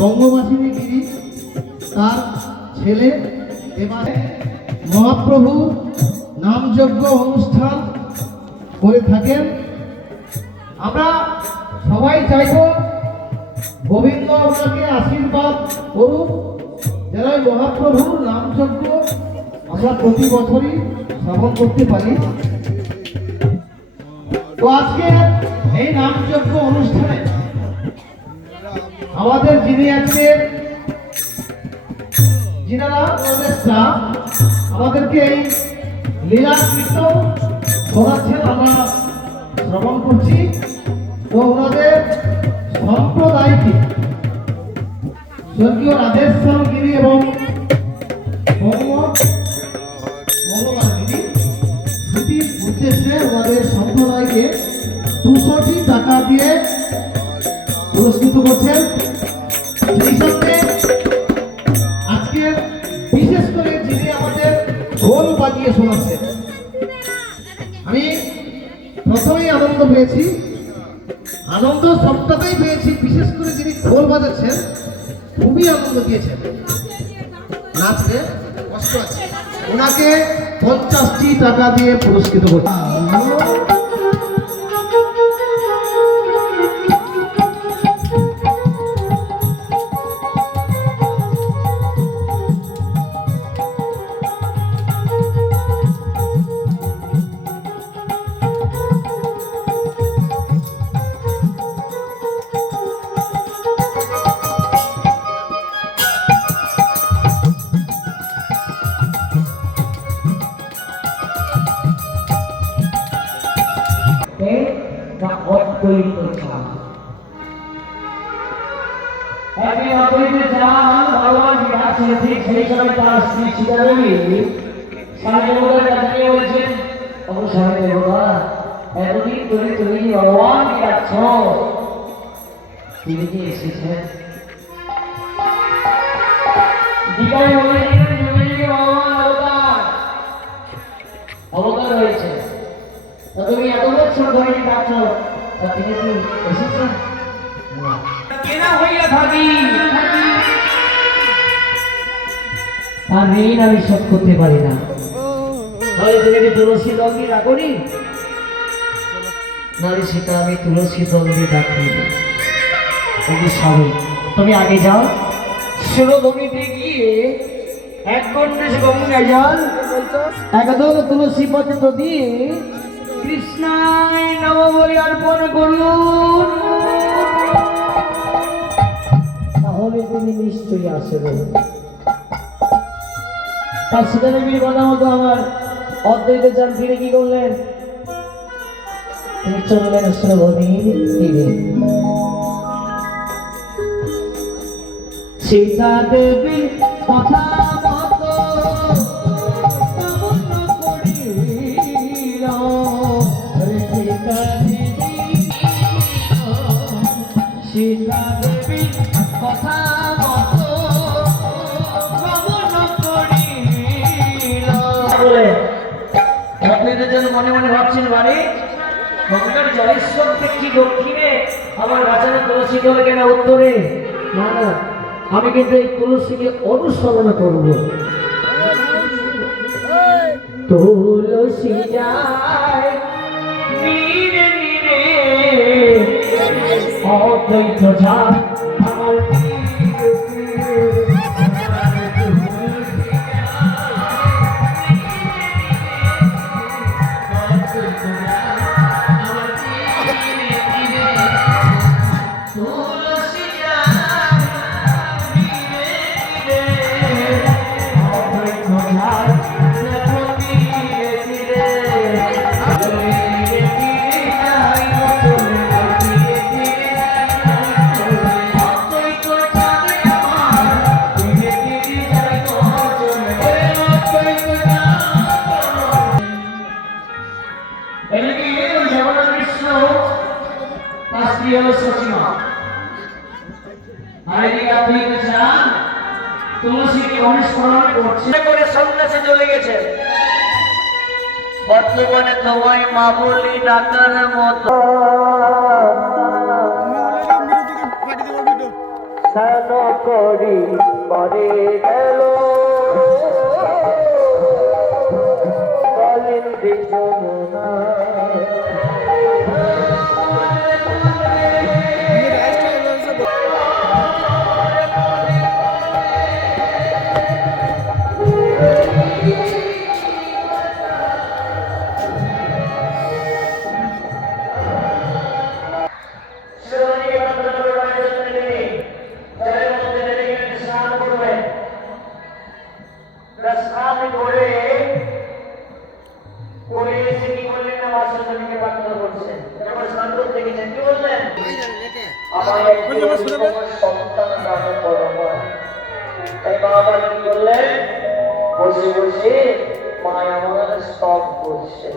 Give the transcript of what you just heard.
বঙ্গবাসিনী গিরি তার ছেলে এবারে মহাপ্রভু নামযজ্ঞ অনুষ্ঠান করে থাকেন। আমরা সবাই চাইব গোবিন্দ ওনাকে আশীর্বাদ করুন যেন মহাপ্রভুর নামযজ্ঞ আমরা প্রতি বছরই শ্রবণ করতে পারি। তো আজকে এই নামযজ্ঞ অনুষ্ঠানে আমাদের যিনি আজকে যিনারা আমাদের স্টাফ আমাদেরকে এই লীলা কীর্তন শোনাচ্ছেন, আমরা শ্রবণ করছি। তো ওনাদের সম্প্রদায়কে স্বর্গীয় রাধেশ্বর গিরি এবং মঙ্গলবার গিরি স্মৃতির উদ্দেশ্যে ওনাদের সম্প্রদায়কে 200টি টাকা দিয়ে পুরস্কৃত করছেন। সেই সঙ্গে আজকে বিশেষ করে যিনি আমাদের ঢোল বাজিয়ে শোনাচ্ছেন, আমি প্রথমেই আনন্দ পেয়েছি, আনন্দ সবটাতেই পেয়েছি। বিশেষ করে যিনি ঢোল বাজাচ্ছেন খুবই আনন্দ দিয়েছেন, নাচতে কষ্ট আছে। ওনাকে 50টি টাকা দিয়ে পুরস্কৃত করছেন। এতদিন ধরে তুমি ভগবান যাচ্ছ, তিনি কি এসেছেন দীঘায় বলেছিলেন ভগবান অবতার হয়েছে। তুমি এত বছর ধরে যাচ্ছ, তিনি কি এসেছেন? কেনা হইয়া থাকি তার ঋণ আমি শোধ করতে পারি না। তাহলে তুমি কি তুলসী দল দিয়ে রাখনি? নারী সেটা আমি তুলসী দল দিয়ে রাখি। তুমি আগে যাও, শিরোধনীতে গিয়ে এক গণ্ডেশ গঙ্গা জল একদম তুলসী পত্র দিয়ে কৃষ্ণায় নমঃ বলে অর্পণ করুন, তাহলে তিনি নিশ্চয়ই আসবেন। তার সীতাদেবীর কথা মতো আমার অদ্বৈত চান ফিরে কি করলেন? তিনি চললেন শ্রবণীর তীরে। সীতা দেবীর কথা মতো সীতা দেবীর কথা মতো গমন করিল। একজন মনে মনে ভাবছেন বাড়ি গঙ্গার জলেশ্বর থেকে দক্ষিণে আমার বাঁচানো তুলসী গেলে কেনা উত্তরে। না না, আমি কিন্তু এই তুলসীকে অনুসরণ করব। তুলসী যায় নীরে নীরে অদ্বৈত ঝাড় আমার তুলসীকে অনুসরণ করছে করে সন্ন্যাসে চলে গেছে। বর্তমানে তোমায় মা বলি ডাকার মতো সানো করি পরে গেল বলেন যমুনা বসে বসে মায়া আমার সব করছে।